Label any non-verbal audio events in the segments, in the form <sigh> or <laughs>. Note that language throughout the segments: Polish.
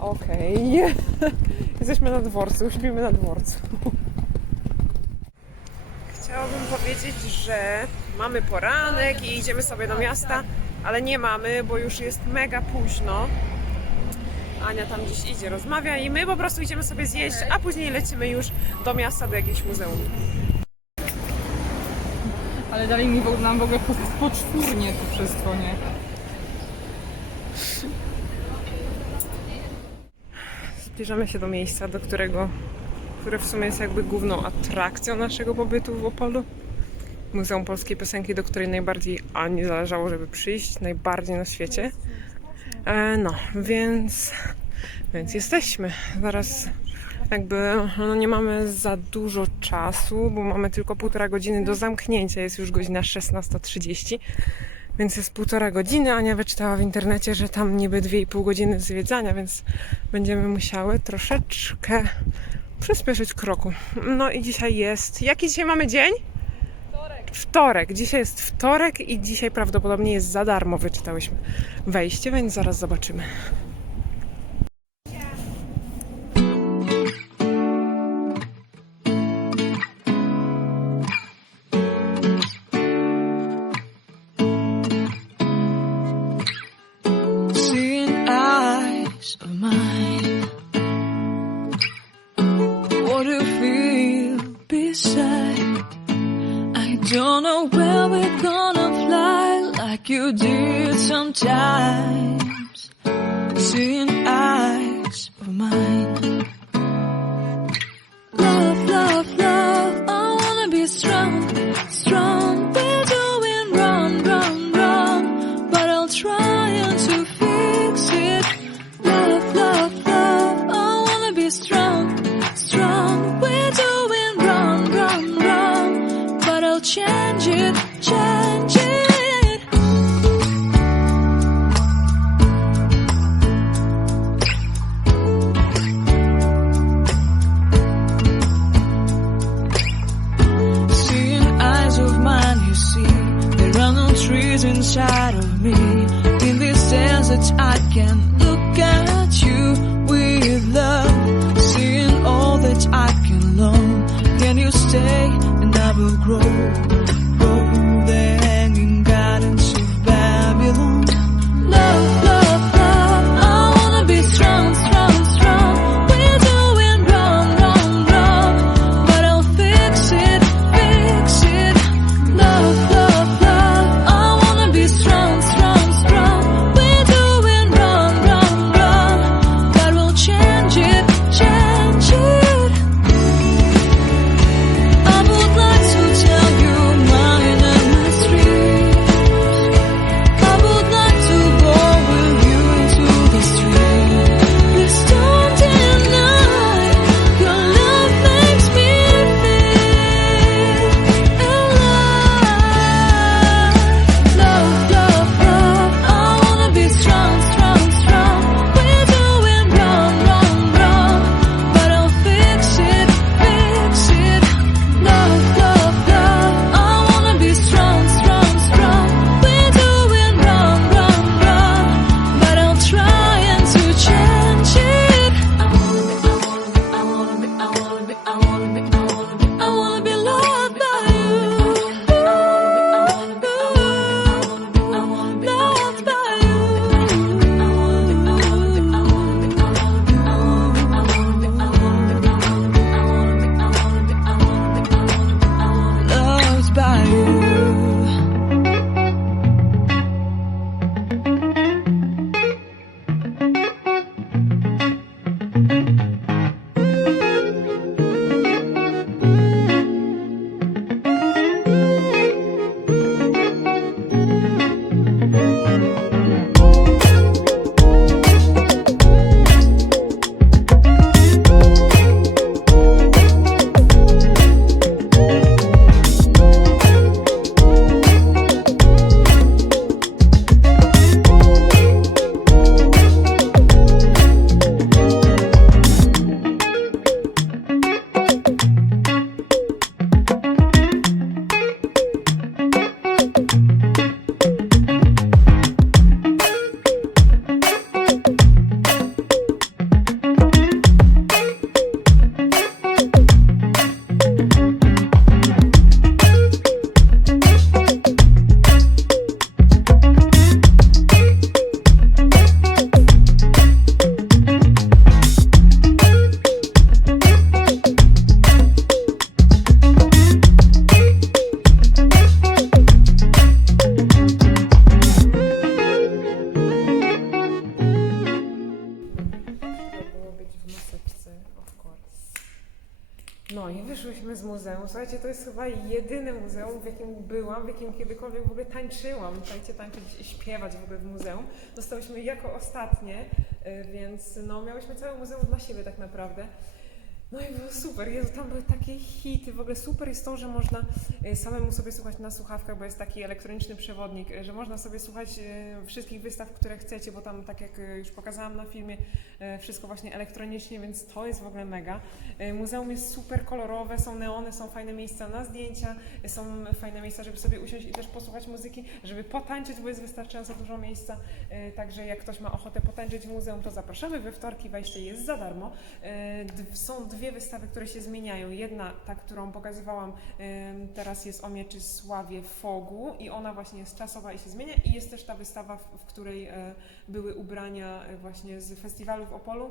Okej. <laughs> Jesteśmy na dworcu, śpimy na dworcu. Chciałabym powiedzieć, że mamy poranek i idziemy sobie do miasta, ale nie mamy, bo już jest mega późno. Ania tam gdzieś idzie, rozmawia i my po prostu idziemy sobie zjeść, a później lecimy już do miasta, do jakiegoś muzeum. Ale dali mi nam w ogóle po- poczwórnie to wszystko, nie? Zbliżamy się do miejsca, do którego, które w sumie jest jakby główną atrakcją naszego pobytu w Opolu. Muzeum Polskiej Piosenki, do której najbardziej Ani zależało, żeby przyjść, najbardziej na świecie. E, no, więc, więc jesteśmy. Zaraz jakby no nie mamy za dużo czasu, bo mamy tylko półtora godziny do zamknięcia. Jest już godzina 16.30. Więc jest półtora godziny. Ania wyczytała w internecie, że tam niby 2,5 godziny zwiedzania, więc będziemy musiały troszeczkę przyspieszyć kroku. No i dzisiaj jest. Jaki dzisiaj mamy dzień? Wtorek. Dzisiaj jest wtorek i dzisiaj prawdopodobnie jest za darmo. Wyczytałyśmy wejście, więc zaraz zobaczymy. You did sometimes. Seeing eyes of mine. Inside of me. In this sense that I can muzeum. Słuchajcie, to jest chyba jedyne muzeum, w jakim byłam, w jakim kiedykolwiek w ogóle tańczyłam. Słuchajcie, tańczyć i śpiewać w ogóle w muzeum. Dostałyśmy jako ostatnie, y, więc no, miałyśmy całe muzeum dla siebie tak naprawdę. No i było super, Jezu, tam były takie hity, w ogóle super jest to, że można y, samemu sobie słuchać na słuchawkach, bo jest taki elektroniczny przewodnik, y, że można sobie słuchać y, wszystkich wystaw, które chcecie, bo tam, tak jak już pokazałam na filmie, wszystko właśnie elektronicznie, więc to jest w ogóle mega. Muzeum jest super kolorowe, są neony, są fajne miejsca na zdjęcia, są fajne miejsca, żeby sobie usiąść i też posłuchać muzyki, żeby potańczyć, bo jest wystarczająco dużo miejsca, także jak ktoś ma ochotę potańczyć w muzeum, to zapraszamy we wtorki, wejście jest za darmo. E, Są dwie wystawy, które się zmieniają. Jedna, ta, którą pokazywałam teraz jest o Mieczysławie Fogu i ona właśnie jest czasowa i się zmienia i jest też ta wystawa, w, w której e, były ubrania e, właśnie z festiwalu w Opolu.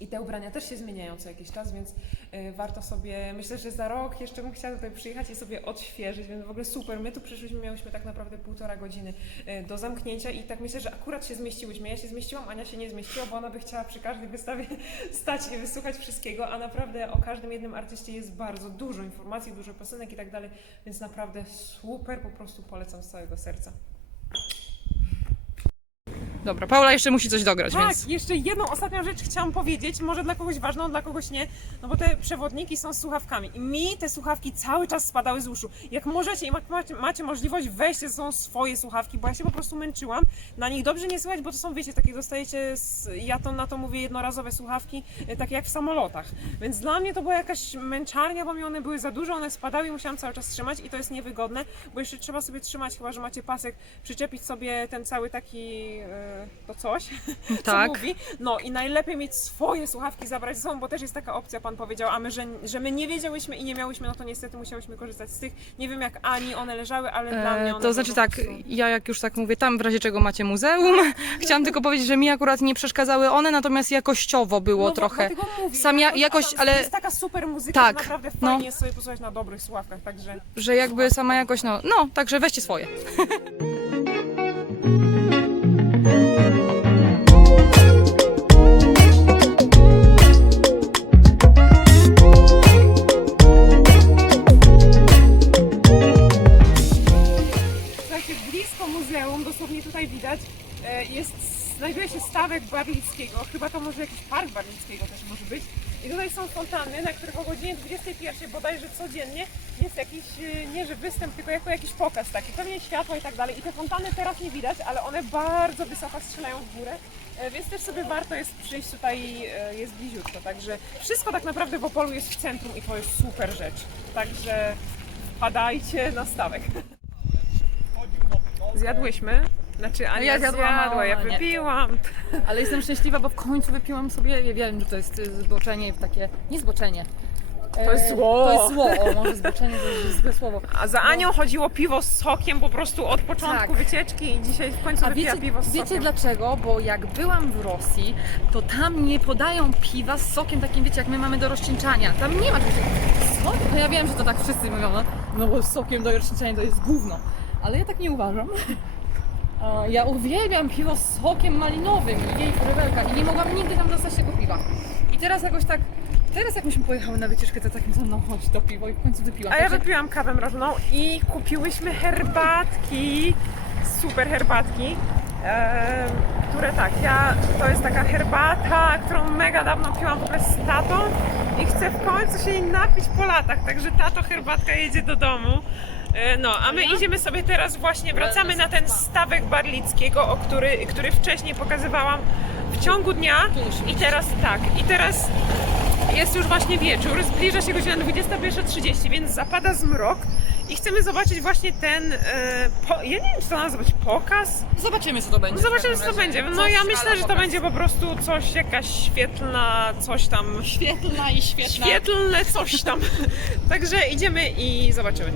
I te ubrania też się zmieniają co jakiś czas, więc e, warto sobie, myślę, że za rok jeszcze bym chciała tutaj przyjechać i sobie odświeżyć, więc w ogóle super. My tu przyszliśmy, miałyśmy tak naprawdę półtora godziny e, do zamknięcia i tak myślę, że akurat się zmieściłyśmy. Ja się zmieściłam, Ania się nie zmieściła, bo ona by chciała przy każdej wystawie <laughs> stać i wysłuchać wszystkiego, a naprawdę o każdym jednym artyście jest bardzo dużo informacji, dużo piosenek i tak dalej, więc naprawdę super, po prostu polecam z całego serca. Dobra, Paula jeszcze musi coś dograć, Tak, więc... jeszcze jedną ostatnią rzecz chciałam powiedzieć, może dla kogoś ważną, dla kogoś nie, no bo te przewodniki są z słuchawkami i mi te słuchawki cały czas spadały z uszu. Jak możecie i macie, macie możliwość, weźcie są swoje słuchawki, bo ja się po prostu męczyłam. Na nich dobrze nie słychać, bo to są, wiecie, takie dostajecie, z, ja to na to mówię jednorazowe słuchawki, e, takie jak w samolotach. Więc dla mnie to była jakaś męczarnia, bo mi one były za duże, one spadały i musiałam cały czas trzymać i to jest niewygodne, bo jeszcze trzeba sobie trzymać, chyba że macie pasek, przyczepić sobie ten cały taki, e, to coś, <laughs> co Tak. mówi. No i najlepiej mieć swoje słuchawki zabrać ze sobą, bo też jest taka opcja, pan powiedział, a my, że, że my nie wiedziałyśmy i nie miałyśmy, no to niestety musiałyśmy korzystać z tych. Nie wiem jak Ani one leżały, ale dla mnie E, one to znaczy tak, prostu- ja jak już tak mówię, tam w razie czego macie muzeum, <laughs> chciałam tylko powiedzieć, że mi akurat nie przeszkadzały one, natomiast jakościowo było No, trochę. mówię, Sam ja- jakoś, tam ale- Jest taka super muzyka, Tak, naprawdę no. fajnie jest sobie posłuchać na dobrych słuchawkach, także... Że jakby sama jakoś, no, no, także weźcie swoje. <laughs> muzeum, dosłownie tutaj widać, e, jest, znajduje się stawek Barlickiego, chyba to może jakiś park Barlickiego też może być. I tutaj są fontanny, na których o godzinie 21 bodajże codziennie jest jakiś, e, nie że występ, tylko jako jakiś pokaz taki, pewnie światło i tak dalej. I te fontanny teraz nie widać, ale one bardzo wysoko strzelają w górę, e, więc też sobie warto jest przyjść tutaj, jest bliziutko. Także wszystko tak naprawdę w Opolu jest w centrum i to jest super rzecz. Także wpadajcie na stawek. <laughs> Zjadłyśmy. Znaczy Ania ja zjadłam, a zjadła, ja nie. wypiłam. Ale jestem szczęśliwa, bo w końcu wypiłam sobie, ja wiem, że to jest y, zboczenie takie, nie zboczenie. To jest E, zło. To jest zło, o, może zboczenie to jest złe słowo. A za Anią chodziło piwo z sokiem po prostu od początku Tak. wycieczki i dzisiaj w końcu A wiecie, piwo z wiecie sokiem. dlaczego? Bo jak byłam w Rosji, to tam nie podają piwa z sokiem takim, wiecie, jak my mamy do rozcieńczania. Tam nie ma czegoś takiego. No ja wiem, że to tak wszyscy mówią, no, no bo z sokiem do rozcieńczania to jest gówno. Ale ja tak nie uważam. <laughs> Ja uwielbiam piwo z sokiem malinowym, jej rewelka i nie mogłam nigdy tam dostać tego piwa. I teraz jakoś tak, teraz jak myśmy pojechały na wycieczkę, to tak mi no chodź to piwo i w końcu wypiłam. A ja Także- wypiłam kawę mrożoną i kupiłyśmy herbatki. Super herbatki. em, które tak, ja to jest taka herbata, którą mega dawno piłam w ogóle z tatą i chcę w końcu się jej napić po latach, także tato herbatka jedzie do domu. E, No, a my idziemy sobie teraz właśnie, wracamy na ten stawek Barlickiego, o który, który wcześniej pokazywałam w ciągu dnia. I teraz tak, i teraz jest już właśnie wieczór, zbliża się godzina 21.30, więc zapada zmrok i chcemy zobaczyć właśnie ten, e, po, ja nie wiem czy to nazwać pokaz, Zobaczymy co to będzie. zobaczymy co to będzie, no ja myślę, że to będzie po prostu coś, jakaś świetlna, coś tam, Świetlna i świetna. świetlne coś tam, <laughs> także idziemy i zobaczymy.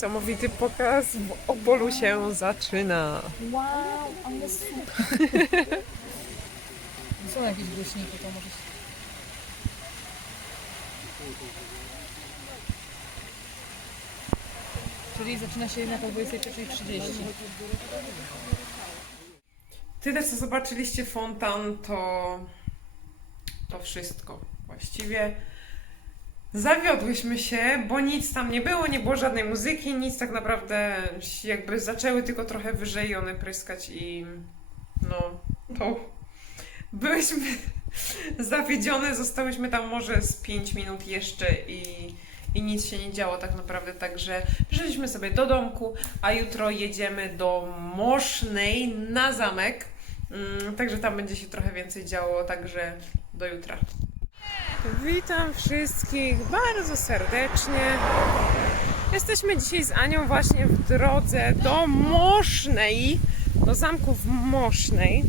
Niesamowity pokaz w Opolu się zaczyna. Wow, ale super. <laughs> Są jakieś głośniki, to może się... Czyli zaczyna się jednak o 21.30. Tyle co zobaczyliście fontan, to to wszystko właściwie. Zawiodłyśmy się, bo nic tam nie było, nie było żadnej muzyki, nic tak naprawdę jakby zaczęły tylko trochę wyżej one pryskać i no to byłyśmy <laughs> zawiedzione, zostałyśmy tam może z 5 minut jeszcze i, i nic się nie działo tak naprawdę, także przyszliśmy sobie do domku, a jutro jedziemy do Mosznej na zamek, mm, także tam będzie się trochę więcej działo, także do jutra. Witam wszystkich bardzo serdecznie. Jesteśmy dzisiaj z Anią właśnie w drodze do Mosznej, do zamku w Mosznej.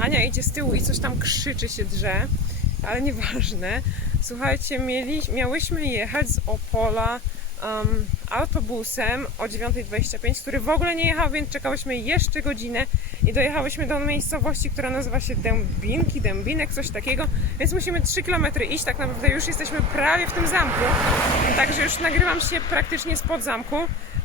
Ania idzie z tyłu i coś tam krzyczy się drze, ale nieważne. Słuchajcie, mieli, miałyśmy jechać z Opola um, autobusem o 9.25, który w ogóle nie jechał, więc czekałyśmy jeszcze godzinę i dojechałyśmy do miejscowości, która nazywa się Dębinki, Dębinek, coś takiego, więc musimy 3 km iść, tak naprawdę już jesteśmy prawie w tym zamku, także już nagrywam się praktycznie spod zamku.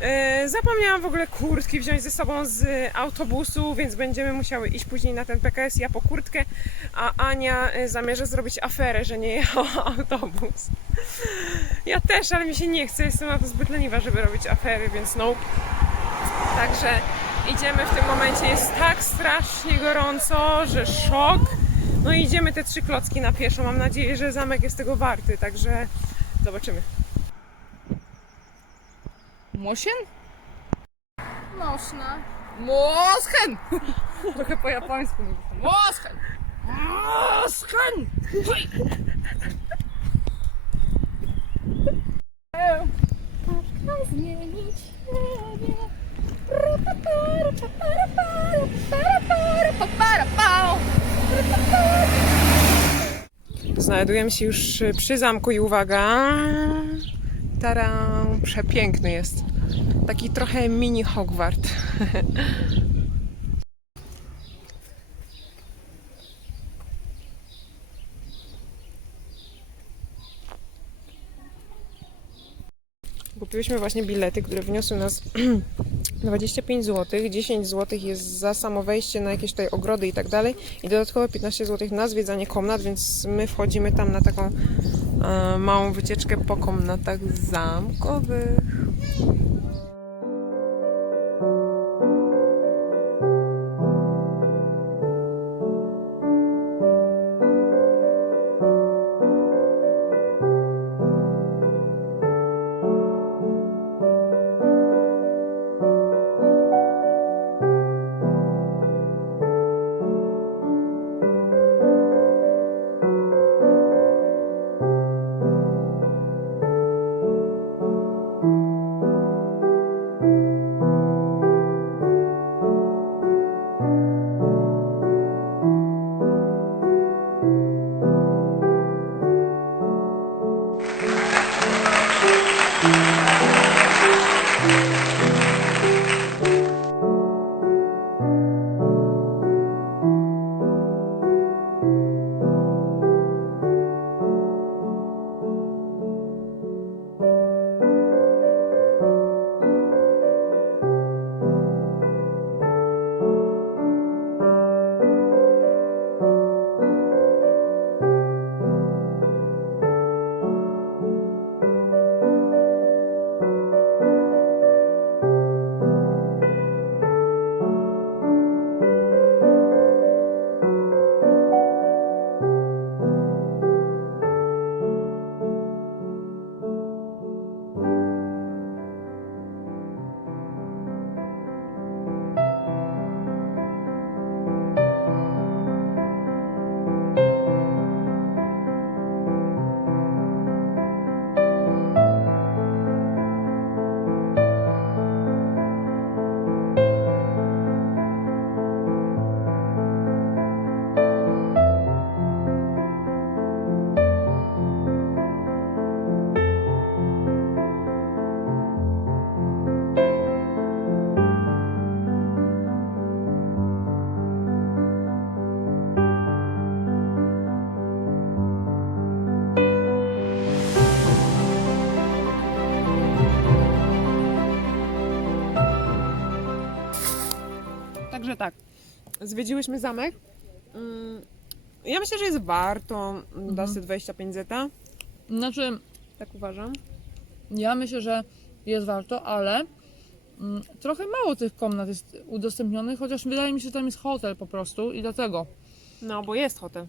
E, Zapomniałam w ogóle kurtki wziąć ze sobą z autobusu, więc będziemy musiały iść później na ten PKS, ja po kurtkę, a Ania e, zamierza zrobić aferę, że nie jechał <laughs> autobus. Ja też, ale mi się nie chce, jestem na to zbyt leniwa, żeby robić afery, więc no. Także idziemy w tym momencie, jest tak strasznie gorąco, że szok. No i idziemy te trzy klocki na pieszo. Mam nadzieję, że zamek jest tego warty, także zobaczymy. Mosien? Moszna. Moschen! <laughs> Trochę po japońsku mówię. Moschen! Moschen! Zmienić Znajdujemy się już przy zamku i uwaga, tara, przepiękny jest. Taki trochę mini Hogwart. <laughs> Kupiłyśmy właśnie bilety, które wyniosły nas 25 zł, 10 zł jest za samo wejście na jakieś tutaj ogrody i tak dalej i dodatkowo 15 zł na zwiedzanie komnat, więc my wchodzimy tam na taką e, małą wycieczkę po komnatach zamkowych. Zwiedziłyśmy zamek. Mm, Ja myślę, że jest warto Mhm. da sobie 25 zeta. Znaczy, Tak uważam. ja myślę, że jest warto, ale mm, trochę mało tych komnat jest udostępnionych, chociaż wydaje mi się, że tam jest hotel po prostu i dlatego. No, bo jest hotel.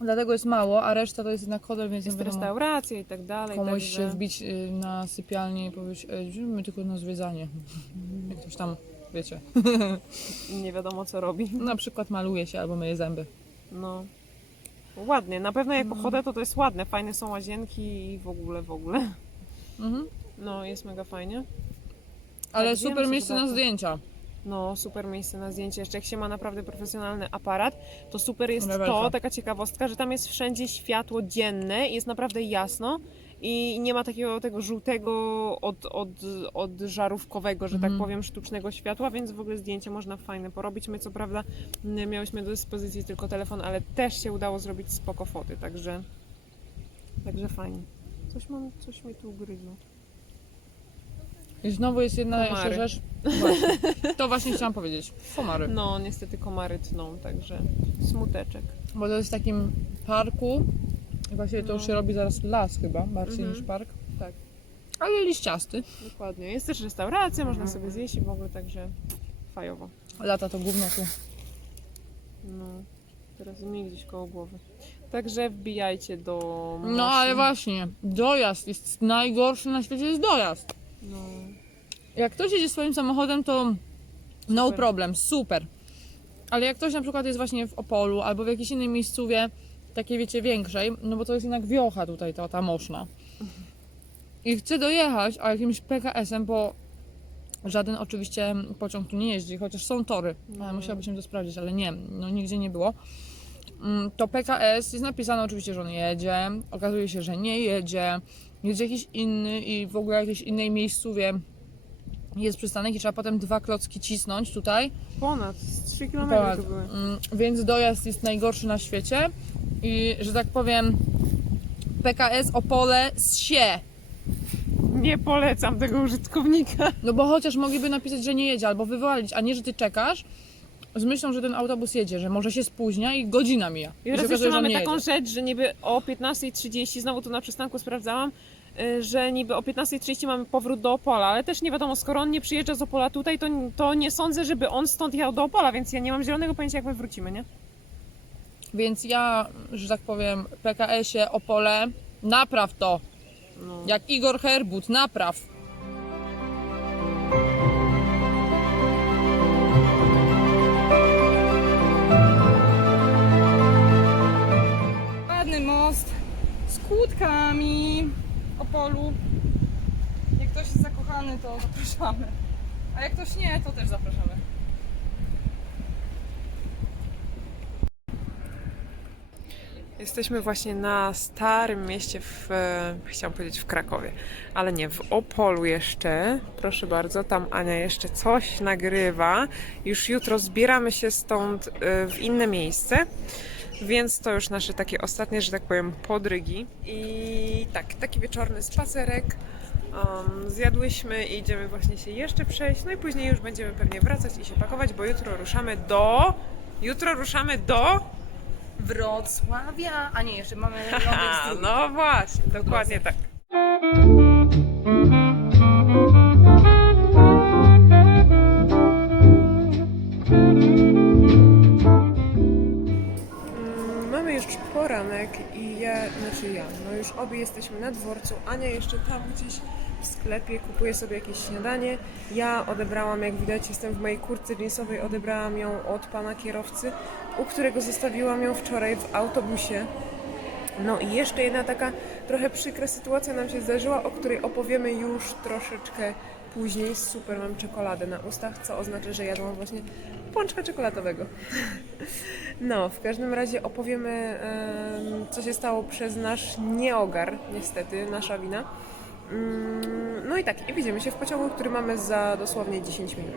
Dlatego jest mało, a reszta to jest jednak hotel, więc Jest restauracja i tak dalej. komuś także... się wbić y, na sypialnię i powiedzieć, "Ej, my tylko na zwiedzanie. <laughs> Jak ktoś tam, wiecie, <laughs> Nie wiadomo co robi. na przykład maluje się albo myje zęby. No. Ładnie. Na pewno jak Mm. pochodzę, to to jest ładne. Fajne są łazienki i w ogóle, w ogóle. Mhm. No, jest mega fajnie. Ale Tak, super miejsce na zdjęcia. No, super miejsce na zdjęcie. Jeszcze jak się ma naprawdę profesjonalny aparat, to super jest to, taka ciekawostka, że tam jest wszędzie światło dzienne i jest naprawdę jasno i nie ma takiego tego żółtego od, od, od żarówkowego, że Mhm. tak powiem, sztucznego światła, więc w ogóle zdjęcie można fajne porobić. My co prawda miałyśmy do dyspozycji tylko telefon, ale też się udało zrobić spoko foty, także także fajnie. Coś mam, coś mnie tu ugryzło. I znowu jest jedna Komary. jeszcze rzecz. Właśnie. <laughs> To właśnie chciałam powiedzieć. Komary. No, niestety komary tną, także smuteczek. Bo to jest w takim parku. Właściwie to już się robi zaraz las chyba, bardziej Mhm. niż park. Tak. Ale liściasty. Dokładnie. Jest też restauracja, można Mhm. sobie zjeść i w ogóle także fajowo. Lata to gówno tu. No, teraz mi gdzieś koło głowy. Także wbijajcie do No ale właśnie, dojazd jest najgorszy na świecie jest dojazd. No, Jak ktoś jedzie swoim samochodem, to no Super. problem, super. Ale jak ktoś na przykład jest właśnie w Opolu albo w jakiejś innej miejscówie, takiej wiecie większej, no bo to jest jednak wiocha tutaj, ta, ta moszna. I chce dojechać, a jakimś PKS-em, bo żaden oczywiście pociąg tu nie jeździ, chociaż są tory. No. Ale musiałabyśmy to sprawdzić, ale nie, no nigdzie nie było. Mm, To PKS jest napisane oczywiście, że on jedzie. Okazuje się, że nie jedzie. Jedzie jakiś inny i w ogóle jakiejś innej miejscówie jest przystanek i trzeba potem dwa klocki cisnąć tutaj. ponad z 3 km Ponad. to były. Mm, Więc dojazd jest najgorszy na świecie i że tak powiem PKS Opole się. Nie polecam tego użytkownika. No bo chociaż mogliby napisać, że nie jedzie albo wywalić, a nie, że ty czekasz z myślą, że ten autobus jedzie, że może się spóźnia i godzina mija. I się teraz okazuje, jeszcze że on mamy nie taką jedzie. rzecz, że niby o 15.30, znowu tu na przystanku sprawdzałam, że niby o 15.30 mamy powrót do Opola, ale też nie wiadomo, skoro on nie przyjeżdża z Opola tutaj, to, to nie sądzę, żeby on stąd jechał do Opola, więc ja nie mam zielonego pojęcia, jak my wrócimy, nie? Więc ja, że tak powiem, PKS-ie Opole, napraw to. No. Jak Igor Herbut, napraw. Ładny most z kłódkami polu. Jak ktoś jest zakochany, to zapraszamy. A jak ktoś nie, to też zapraszamy. Jesteśmy właśnie na starym mieście w, e, chciałam powiedzieć w Krakowie, ale nie, w Opolu jeszcze. Proszę bardzo, tam Ania jeszcze coś nagrywa. Już jutro zbieramy się stąd e, w inne miejsce, więc to już nasze takie ostatnie, że tak powiem, podrygi. I tak, taki wieczorny spacerek. Um, zjadłyśmy i idziemy właśnie się jeszcze przejść, no i później już będziemy pewnie wracać i się pakować, bo jutro ruszamy do... Jutro ruszamy do... Wrocławia! A nie, jeszcze mamy <laughs> lądek no właśnie, dokładnie tak. I ja, znaczy ja, no już obie jesteśmy na dworcu. Ania jeszcze tam gdzieś w sklepie kupuje sobie jakieś śniadanie. Ja odebrałam, jak widać, jestem w mojej kurtce jeansowej, odebrałam ją od pana kierowcy, u którego zostawiłam ją wczoraj w autobusie. No i jeszcze jedna taka trochę przykra sytuacja nam się zdarzyła, o której opowiemy już troszeczkę później. Super, mam czekoladę na ustach, co oznacza, że jadłam właśnie pączka czekoladowego. No, w każdym razie opowiemy, em, co się stało przez nasz nieogar, niestety, nasza wina. Mm, No i tak, i widzimy się w pociągu, który mamy za dosłownie 10 minut.